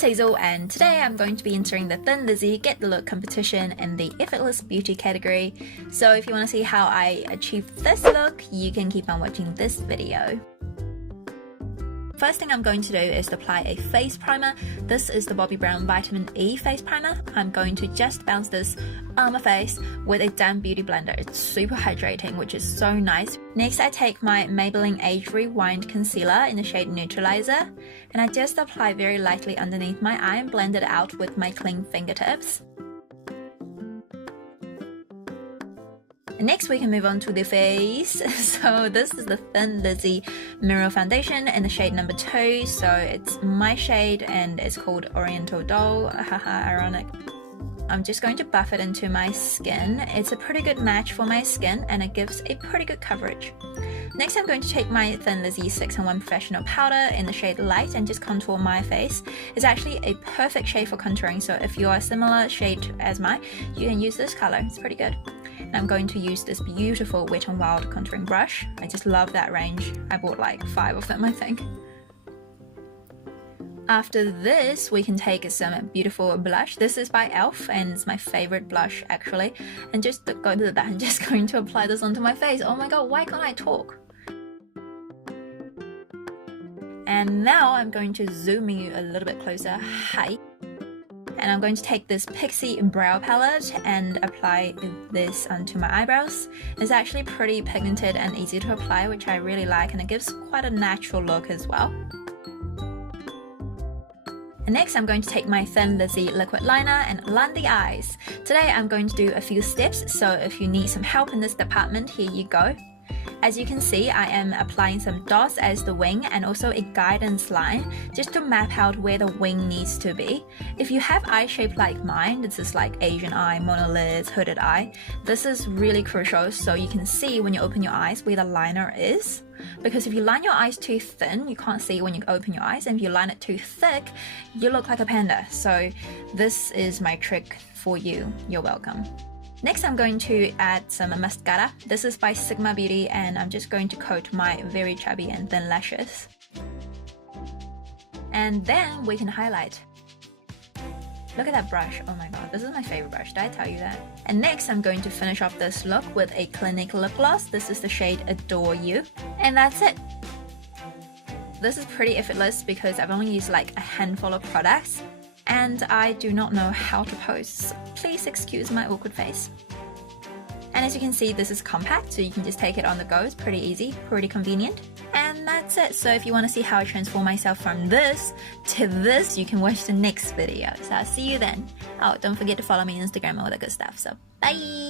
it's Hazel and today I'm going to be entering the Thin Lizzy Get the Look competition in the Effortless Beauty category. So if you want to see how I achieved this look, you can keep on watching this video. First thing I'm going to do is to apply a face primer. This is the Bobbi Brown Vitamin E face primer. I'm going to just bounce this on my face with a damp beauty blender. It's super hydrating, which is so nice. Next, I take my Maybelline Age Rewind Concealer in the shade Neutralizer, and I just apply very lightly underneath my eye and blend it out with my clean fingertips. Next, we can move on to the face. So this is the Thin Lizzy Mirror Foundation in the shade number 2. So it's my shade and it's called Oriental Doll. Haha, ironic. I'm just going to buff it into my skin. It's a pretty good match for my skin and it gives a pretty good coverage. Next, I'm going to take my Thin Lizzy 6-in-1 Professional Powder in the shade Light and just contour my face. It's actually a perfect shade for contouring, so if you are a similar shade as mine, you can use this color. It's pretty good. And I'm going to use this beautiful Wet n Wild contouring brush. I just love that range. I bought like 5 of them, I think. After this, we can take some beautiful blush. This is by e.l.f. and it's my favorite blush actually. And just go to that. I'm just going to apply this onto my face. Oh my god, why can't I talk? And now I'm going to zoom you a little bit closer. Hi. And I'm going to take this Pixie brow palette and apply this onto my eyebrows. It's actually pretty pigmented and easy to apply, which I really like, and it gives quite a natural look as well. And next, I'm going to take my Thin Lizzy liquid liner and line the eyes. Today, I'm going to do a few steps, so if you need some help in this department, here you go. As you can see, I am applying some dots as the wing and also a guidance line just to map out where the wing needs to be. If you have eye shape like mine, this is like Asian eye, monolith, hooded eye, this is really crucial so you can see when you open your eyes where the liner is. Because if you line your eyes too thin, you can't see when you open your eyes, and if you line it too thick, you look like a panda. So this is my trick for you. You're welcome. Next, I'm going to add some mascara. This is by Sigma Beauty and I'm just going to coat my very chubby and thin lashes. And then we can highlight. Look at that brush. Oh my god, this is my favorite brush. Did I tell you that? And next, I'm going to finish off this look with a Clinique lip gloss. This is the shade Adore You. And that's it. This is pretty effortless because I've only used like a handful of products. And I do not know how to pose, so please excuse my awkward face. And as you can see, this is compact, so you can just take it on the go. It's pretty easy, pretty convenient. And that's it. So if you want to see how I transform myself from this to this, you can watch the next video. So I'll see you then. Oh, don't forget to follow me on Instagram and all that good stuff. So bye!